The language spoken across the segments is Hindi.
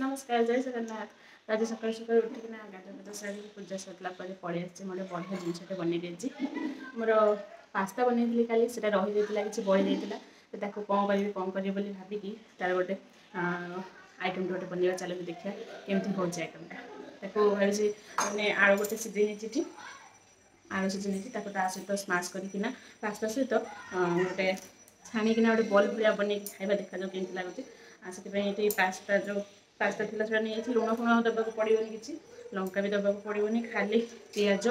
नमस्कार जय जगन्नाथ आज सकाल सकाल उठिकिना गाधा सारी पूजा सरला पड़े आसे मोटे बढ़िया जिनसटे बनई मोर पास्ता बनई काली से रही जाता कि बढ़ी जाता कौन करी भाविकी तार गोटे आइटम गोटे बनवा चलो देखिए केमती हो आइटमटा भाई मैंने आलू गोटे सीझे नहीं आलू सीझे नहीं ता सहित स्माश करना पास्ता सहित गोटे छाणिकिना गोटे बल भाया बन खाଇବା देखा केमती लगुच से पास्ता जो पास्ता थी नहीं लुण फुण देवाक पड़ोनी किसी लंका भी देवाक पड़ोनी खाली पिज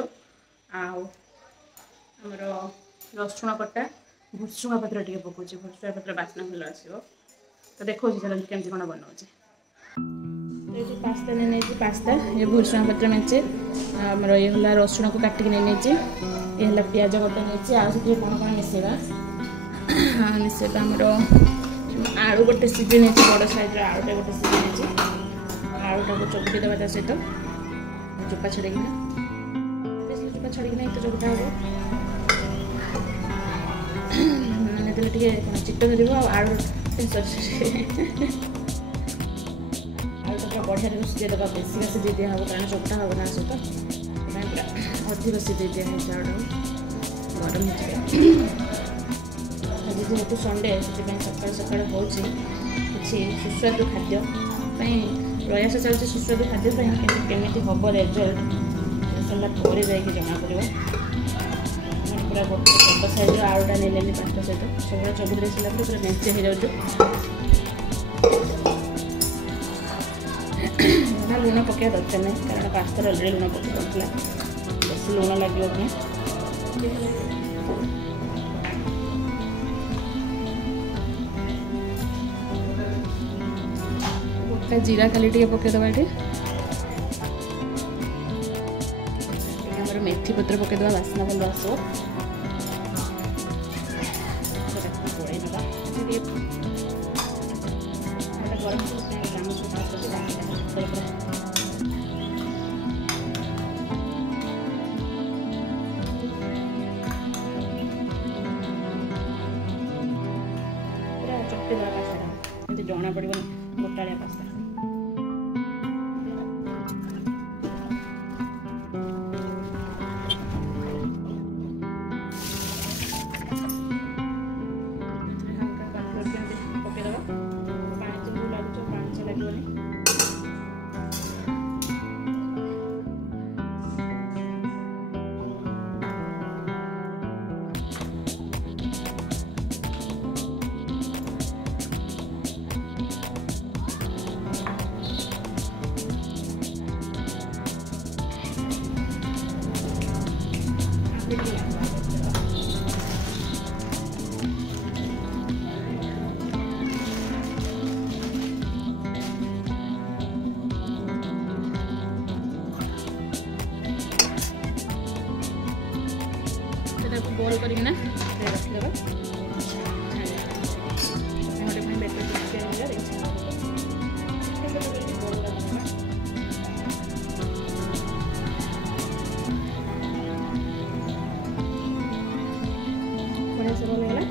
आमर रसुण कटा भुसुंगा पत्र टे पकाऊँ भुसुंगा पत्र बास्ना भल आसो तो देखो चलते केमती कौन बनाऊे ये पास्ता नहीं पास्ता ये भुसुंगा पत्र मेचे आमर ये है रसुण को काटिक नहीं ये पिज गोटे नहीं आगे कौन कौन मिसेगा मिसेगा आमर आलू गोटे सीझे नहीं बड़ साइज आलूटा गोटे सीझे नहीं आलूटा को चकुटी देवा ता सहित चोपा छड़ेकिना चोपा छड़ेकिना तो चकुटा हम मैंने चिकन देव आलू आलूटा बढ़िया सीझे देवा बेसिका सीझे दिया हम कारण चोपटा हम ना सहित पूरा अधिक सीझे दिया आलू गरम आज जेहेतु संडे से सकाल सकाल हो सुस्वादु खाद्य प्रयास चलती सुस्वादु खाद्य केमी हम रेजल्ट सरला जाकि जना पड़ो पूरा गोटे बड़ साइज आलूटा नहीं पास्ता सहित सब चबुरी सारा पूरा मेचे हो जाऊँ लुण पकड़ा दरकार नहीं कारण पास्ता अलरेडी लुण पकड़ा बेस लुण लगे जीरा खाली टे पकईदे ये मेथी पत्र पकईदे बास्ना भल आसो चकटी देवा पास्ता जना पड़ो मोटाड़िया पास्ता बोल करना रखिदेवा बढ़िया से भल गला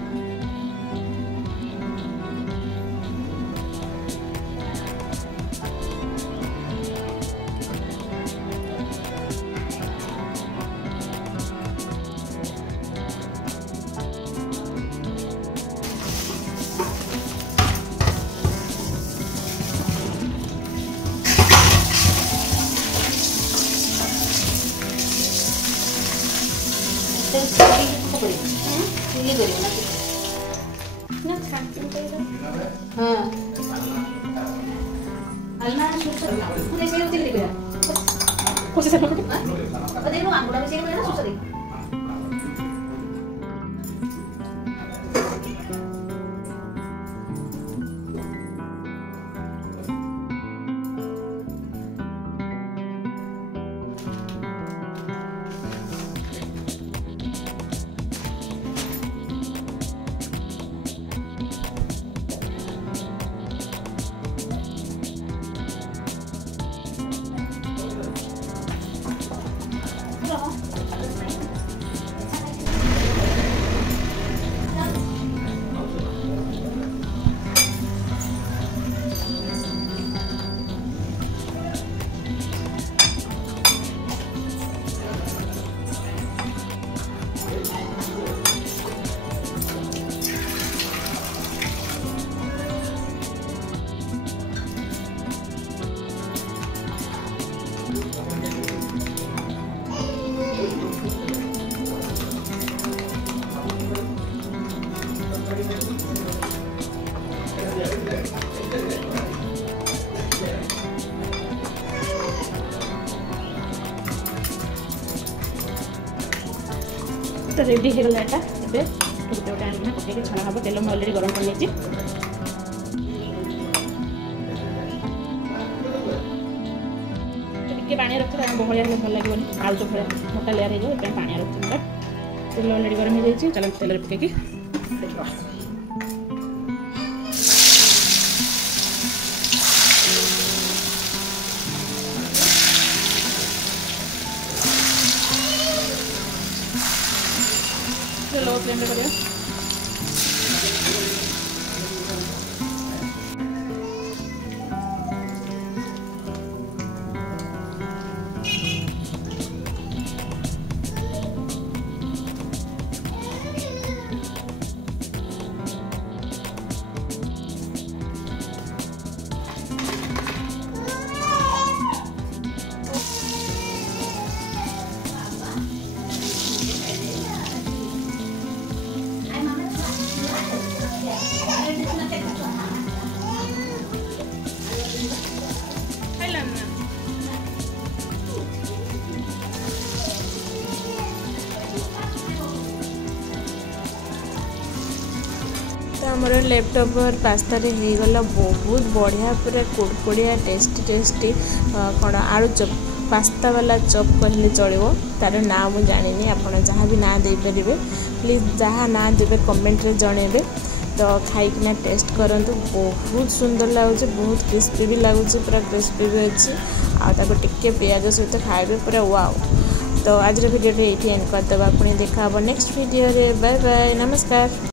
तो रेडी हो गला एटा एबे गोटे गोटे आनिना पके छणा हबो तेल मैं ऑलरेडी गरम कर लेछि टिके पानी रखि कारण बहलिया हेले भल लागोनी आलू तो भले मोटा लेयर हे जो पानी रखि तेल ऑलरेडी गरम हो जाइछि चलो तेल पके की देखो लो फ्लेम रे करियो तो आमर लेफ्ट ओवर पास्ता रे हो गला बहुत बढ़िया पूरा कुड़कुड़िया टेस्टी कौन आलू चप पास्ता वाला चप कहले चलो तार ना मुझे जानी आपड़ जहाँ भी ना दे पारे प्लीज जहाँ ना देवे कमेंट रे जनइबे तो खाइकिना टेस्ट करंतु बहुत सुंदर लगुच बहुत क्रिस्पी भी लगुच पूरा क्रिस्पी भी अच्छी आको टिके पियाज सहित खाइबे पूरा वाओ। तो आज वीडियो ये एंड करदे पुणी देखा नेक्स्ट वीडियो रे बाय बाय नमस्कार।